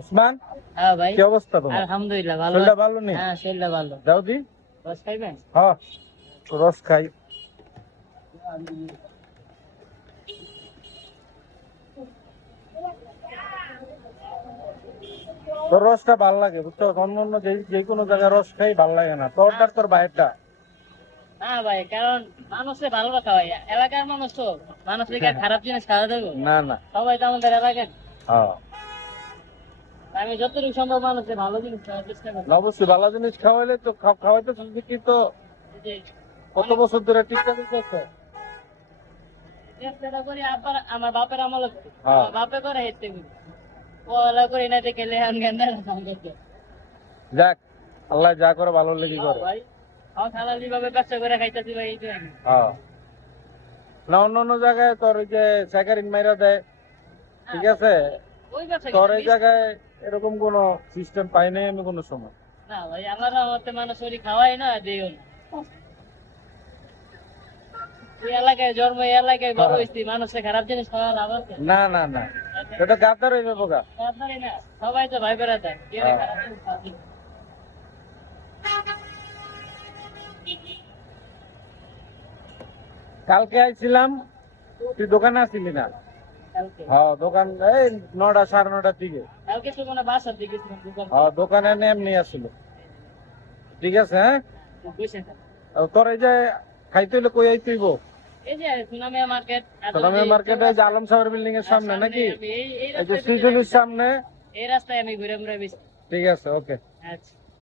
ওসমান, হ্যাঁ ভাই, কি অবস্থা তোমার? আলহামদুলিল্লাহ ভালো। শরীরটা ভালো নেই? হ্যাঁ, শরীরটা ভালো। দাও দি। রস খাইবেন? হ্যাঁ, রস খাই। তোর রসটা ভাল লাগে বুঝছো, অন্য অন্য যে কোনো জায়গায় রস খাই ভাল লাগে না, তোরটা তোর বাইরটা। না ভাই, কারণ মানুষে ভালো কথা ভাই, এলাকার মানুষ তো, মানুষকে কি আর খারাপ জিনিস খাওয়া দেবো? না না। সবাই তো আমাদের এলাকার। হ্যাঁ, আমি যতটুকু সম্ভব মানুষকে ভালো জিনিস খাওয়ার চেষ্টা করি। অবশ্যই ভালো জিনিস খাওয়াইলে তো খাওয়াইতে শুনছি কি তো এই যে কত বছর ধরে টিকা দিতেছে। চেষ্টাটা করি আমার বাপের আমলে করি। হ্যাঁ। আমার বাপে করে হেঁটে করি। ওলা করি না দেখে লেহান গেন্দা যাক, আল্লাহ যা করে ভালো লেগে করে। ভাই, আমার হালালি ভাবে ব্যবসা করে খাইতেছি ভাই, এই তো আমি। হ্যাঁ, না অন্য অন্য জায়গায় তোর ওই যে স্যাকারিন মাইরা দেয়, ঠিক আছে, ওই ব্যবসা তোর কিন্তু এই জায়গায় এরকম কোনো সিস্টেম পাই নাই আমি কোনো সময়। না ভাই, আমার রহমতে মানুষ ওরি খাওয়াই না, দিও না। এই এলাকায় জন্ম, এই এলাকায় বড় হয়েছি, মানুষের খারাপ জিনিস খাওয়া লাভ আছে? না না না, এটা গাদ্দার হইবে বোকা। আপনারই না, সবাই তো ভাই বেড়াতেন, কেউ খারাপ জিনিস খাওয়াতে না। কালকে আইছিলাম, তুই দোকানে আসিলি না? কালকে হ্যাঁ, দোকান এই 9টা 9:30টার দিকে। কালকে তো মানে বাসার দিকে ছিলাম, দোকান হ্যাঁ, দোকানে এমনি আসছিল। ঠিক আছে, হ্যাঁ। বসে থাকি। আর তোর এই যে খাইতে হইলে কই আইতেইব? এই যে সুনামিয়া মার্কেট, তোর মার্কেটে যে আলম সাহেবের বিল্ডিং এর সামনে নাকি? এই এই যে রাস্তায় সুইজুলির সামনে। এই রাস্তায় আমি ঘুরে ঘুরে বেশি। ঠিক আছে, ওকে। আচ্ছা।